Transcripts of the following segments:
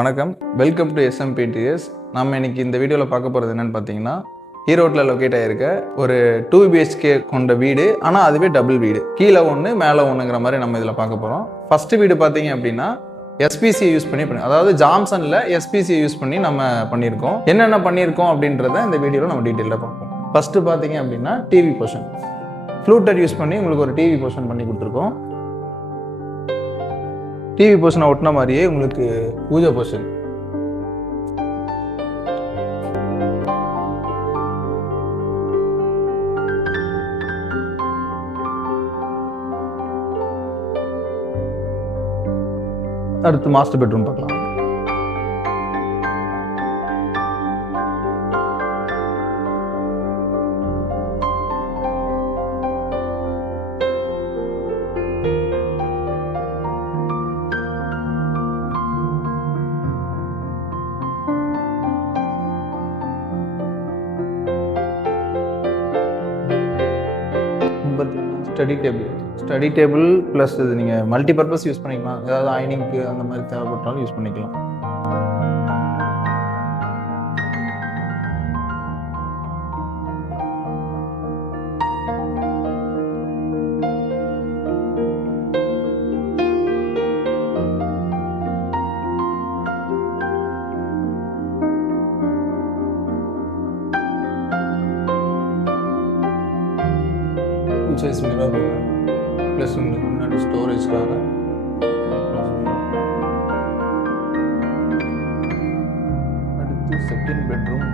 வணக்கம், welcome to SMP Interiors. நம்ம இன்னைக்கு இந்த வீடியோவில் பார்க்க போகிறது என்னென்னு பார்த்தீங்கன்னா, ஈரோட்டில் லொக்கேட் ஆகிருக்க ஒரு 2 BHK கொண்ட வீடு. ஆனால் அதுவே டபுள் வீடு, கீழே ஒன்று மேலே ஒன்றுங்கிற மாதிரி நம்ம இதில் பார்க்க போகிறோம். ஃபஸ்ட்டு வீடு பார்த்தீங்க அப்படின்னா SPC யூஸ் பண்ணி அதாவது ஜாம்சனில் SPC யூஸ் பண்ணி நம்ம பண்ணியிருக்கோம். என்னென்ன பண்ணியிருக்கோம் அப்படின்றத இந்த வீடியோவில் நம்ம டீட்டெயிலாக பார்ப்போம். ஃபஸ்ட்டு பார்த்தீங்க அப்படின்னா டிவி போர்ஷன் ஃப்ளூட்டர் யூஸ் பண்ணி உங்களுக்கு ஒரு டிவி போர்ஷன் பண்ணி கொடுத்துருக்கோம். டிவி போர்ஷனை ஒட்டின மாதிரியே உங்களுக்கு பூஜை போர்ஷன், அடுத்து மாஸ்டர் பெட்ரூம் பார்க்கலாம். ஸ்டடி டேபிள் ப்ளஸ் இது நீங்கள் மல்டி பர்பஸ் யூஸ் பண்ணிக்கலாம். ஏதாவது அயனிங்க்கு அந்த மாதிரி தேவைப்பட்டாலும் யூஸ் பண்ணிக்கலாம். சைஸ் மிரர் ப்ளஸ் உங்களுக்கு முன்னாடி ஸ்டோரேஜ்க்காக அடுத்து செகண்ட் பெட்ரூம்.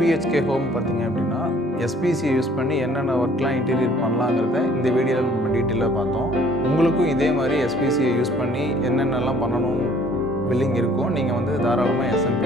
BHK ஹோம் பார்த்தீங்க அப்படின்னா SPC யூஸ் பண்ணி என்னென்ன ஒர்க்லாம் இன்டீரியர் பண்ணலாங்கிறத இந்த வீடியோவில் நம்ம டீட்டெயிலாக பார்த்தோம். உங்களுக்கும் இதே மாதிரி SPC யூஸ் பண்ணி என்னென்னலாம் பண்ணணும் பில்லிங் இருக்கும், நீங்கள் வந்து தாராளமாக SMP